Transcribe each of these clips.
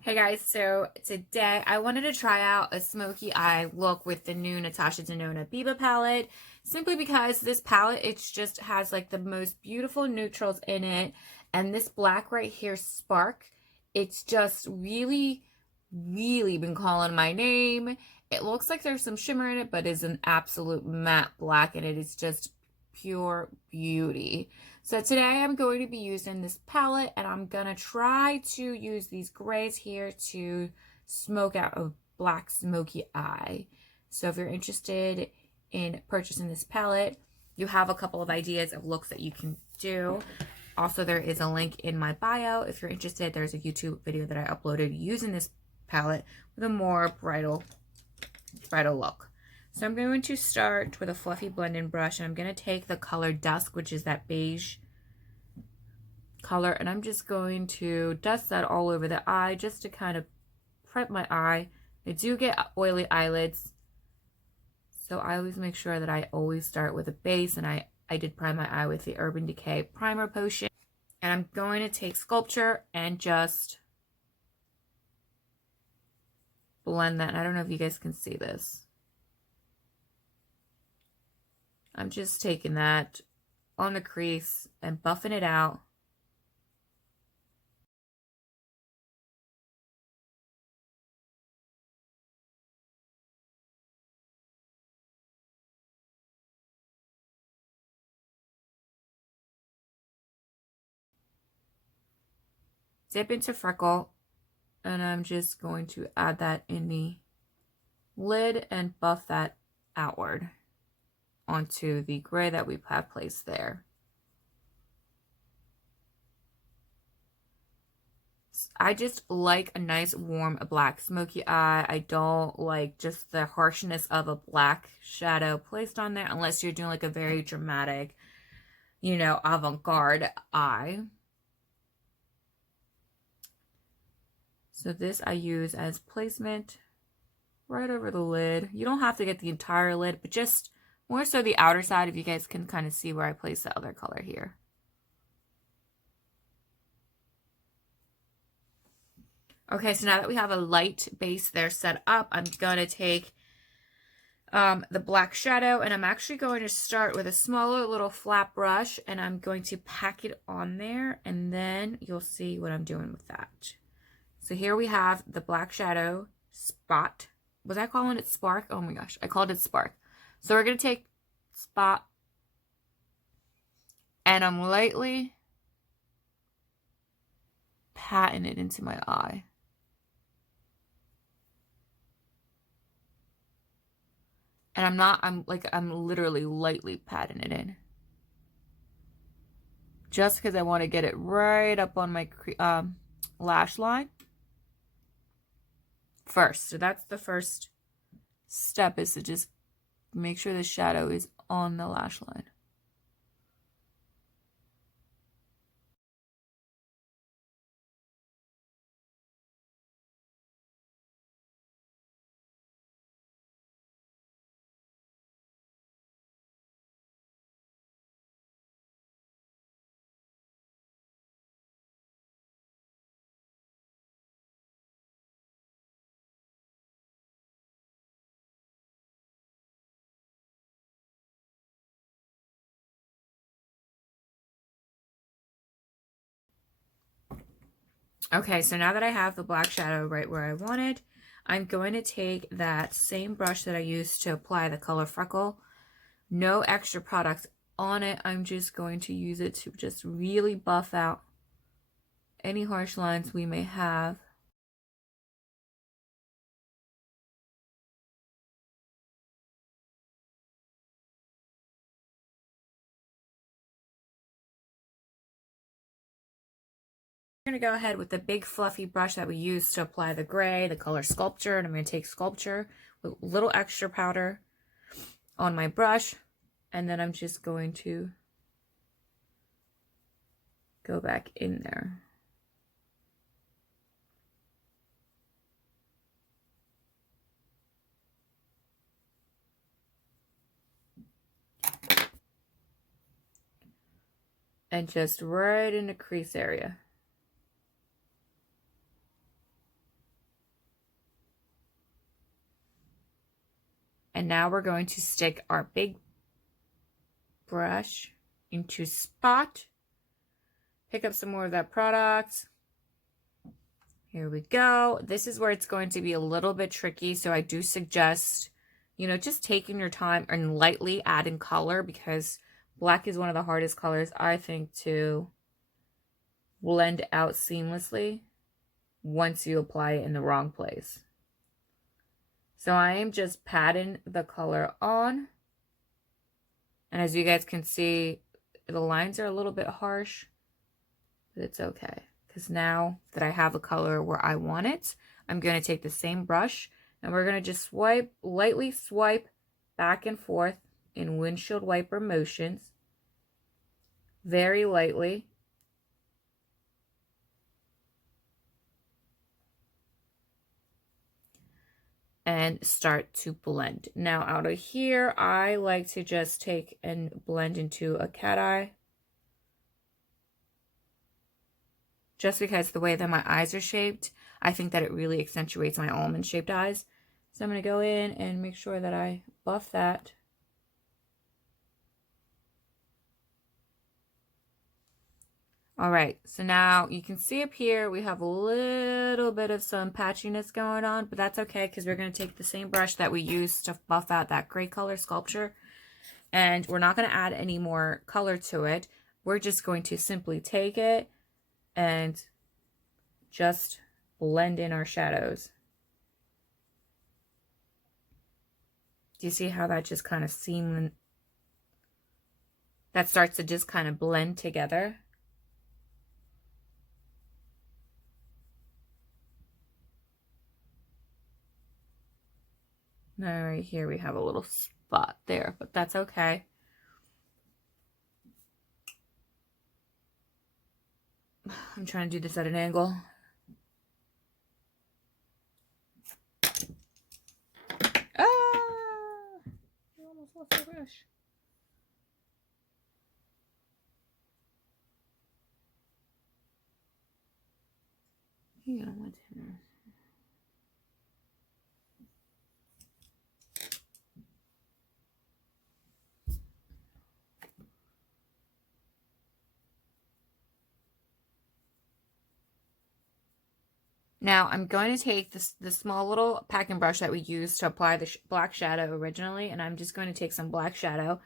Hey guys, so today I wanted to try out a smoky eye look with the new Natasha Denona BIBA palette, simply because this palette, it just has like the most beautiful neutrals in it, and this black right here, Spark, it's just really, really been calling my name. It looks like there's some shimmer in it, but is an absolute matte black, and it is just pure beauty. So today I'm going to be using this palette, and I'm going to try to use these grays here to smoke out a black smoky eye. So if you're interested in purchasing this palette, you have a couple of ideas of looks that you can do. Also, there is a link in my bio. If you're interested, there's a YouTube video that I uploaded using this palette with a more bridal look. So I'm going to start with a fluffy blending brush, and I'm going to take the color Dusk, which is that beige color, and I'm just going to dust that all over the eye just to kind of prep my eye. I do get oily eyelids, so I always make sure that I always start with a base, and I did prime my eye with the Urban Decay Primer Potion. And I'm going to take Sculpture and just blend that. And I don't know if you guys can see this. I'm just taking that on the crease and buffing it out. Dip into Freckle, and I'm just going to add that in the lid and buff that outward onto the gray that we have placed there. I just like a nice warm black smoky eye. I don't like just the harshness of a black shadow placed on there unless you're doing like a very dramatic, you know, avant-garde eye. So this I use as placement right over the lid. You don't have to get the entire lid, but just more so the outer side, if you guys can kind of see where I place the other color here. Okay, so now that we have a light base there set up, I'm going to take the black shadow, and I'm actually going to start with a smaller little flat brush, and I'm going to pack it on there, and then you'll see what I'm doing with that. So here we have the black shadow spot. Was I calling it Spark? Oh my gosh, I called it Spark. So we're going to take Spot, and I'm lightly patting it into my eye. And I'm literally lightly patting it in. Just because I want to get it right up on my lash line first. So that's the first step, is to just make sure the shadow is on the lash line. Okay, so now that I have the black shadow right where I want it, I'm going to take that same brush that I used to apply the color Freckle. No extra products on it. I'm just going to use it to just really buff out any harsh lines we may have. We're going to go ahead with the big fluffy brush that we used to apply the gray, the color Sculpture, and I'm going to take Sculpture with a little extra powder on my brush, and then I'm just going to go back in there. And just right in the crease area. And now we're going to stick our big brush into spot. Pick up some more of that product. Here we go. This is where it's going to be a little bit tricky. So I do suggest, you know, just taking your time and lightly adding color, because black is one of the hardest colors, I think, to blend out seamlessly once you apply it in the wrong place. So I am just patting the color on. And as you guys can see, the lines are a little bit harsh, but it's okay. Because now that I have a color where I want it, I'm going to take the same brush and we're going to just lightly swipe back and forth in windshield wiper motions. Very lightly. And start to blend. Now out of here, I like to just take and blend into a cat eye. Just because the way that my eyes are shaped, I think that it really accentuates my almond shaped eyes. So I'm going to go in and make sure that I buff that. All right, so now you can see up here we have a little bit of some patchiness going on, but that's okay because we're going to take the same brush that we used to buff out that gray color sculpture, and we're not going to add any more color to it. We're just going to simply take it and just blend in our shadows. Do you see how that just kind of that starts to just kind of blend together? Now right here we have a little spot there, but that's okay. I'm trying to do this at an angle. Ah! You almost lost the brush. Yeah, what's here? Now I'm going to take this small little packing brush that we used to apply the black shadow originally, and I'm just going to take some black shadow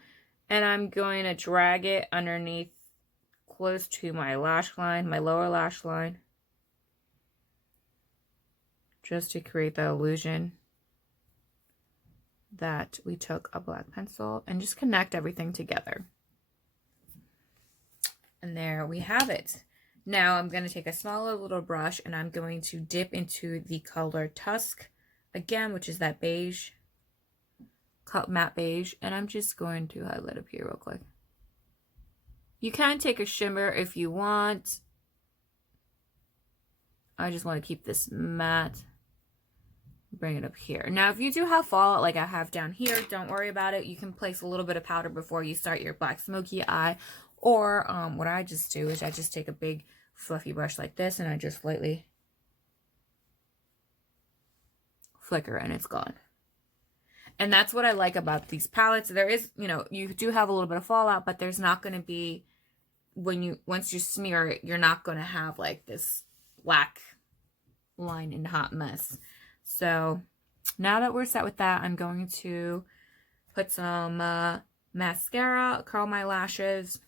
and I'm going to drag it underneath close to my lash line, my lower lash line, just to create the illusion that we took a black pencil, and just connect everything together. And there we have it. Now I'm going to take a smaller little brush and I'm going to dip into the color Tusk again, which is that beige, matte beige, and I'm just going to highlight up here real quick. You can take a shimmer if you want. I just want to keep this matte. Bring it up here. Now, if you do have fallout like I have down here, don't worry about it. You can place a little bit of powder before you start your black smoky eye. Or what I just do is I just take a big fluffy brush like this and I just lightly flicker and it's gone. And that's what I like about these palettes. There is, you know, you do have a little bit of fallout, but there's not going to be, once you smear it, you're not going to have like this black line and hot mess. So now that we're set with that, I'm going to put some mascara, curl my lashes,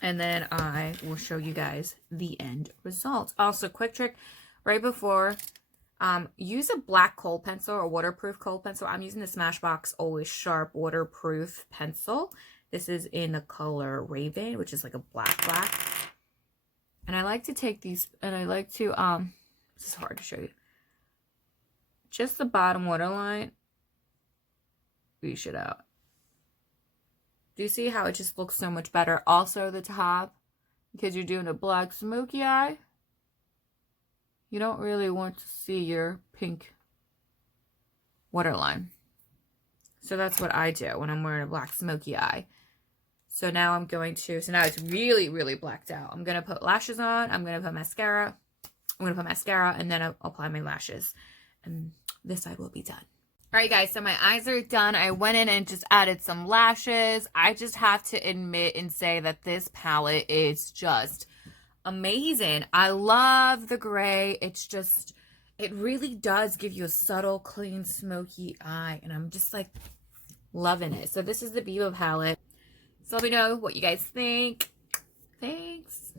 and then I will show you guys the end result. Also, quick trick, right before, use a black kohl pencil or waterproof kohl pencil. I'm using the Smashbox Always Sharp waterproof pencil. This is in the color Raven, which is like a black. And I like to take these, and I like to, this is hard to show you. Just the bottom waterline, reach it out. Do you see how it just looks so much better? Also the top, because you're doing a black smoky eye, you don't really want to see your pink waterline. So that's what I do when I'm wearing a black smoky eye. So now I'm going to, so now it's really, really blacked out. I'm going to put lashes on. I'm going to put mascara. And then I'll apply my lashes. And this side will be done. All right, guys, so my eyes are done. I went in and just added some lashes. I just have to admit and say that this palette is just amazing. I love the gray. It's just, it really does give you a subtle, clean, smoky eye, and I'm just like loving it. So this is the BIBA palette. So let me know what you guys think. Thanks.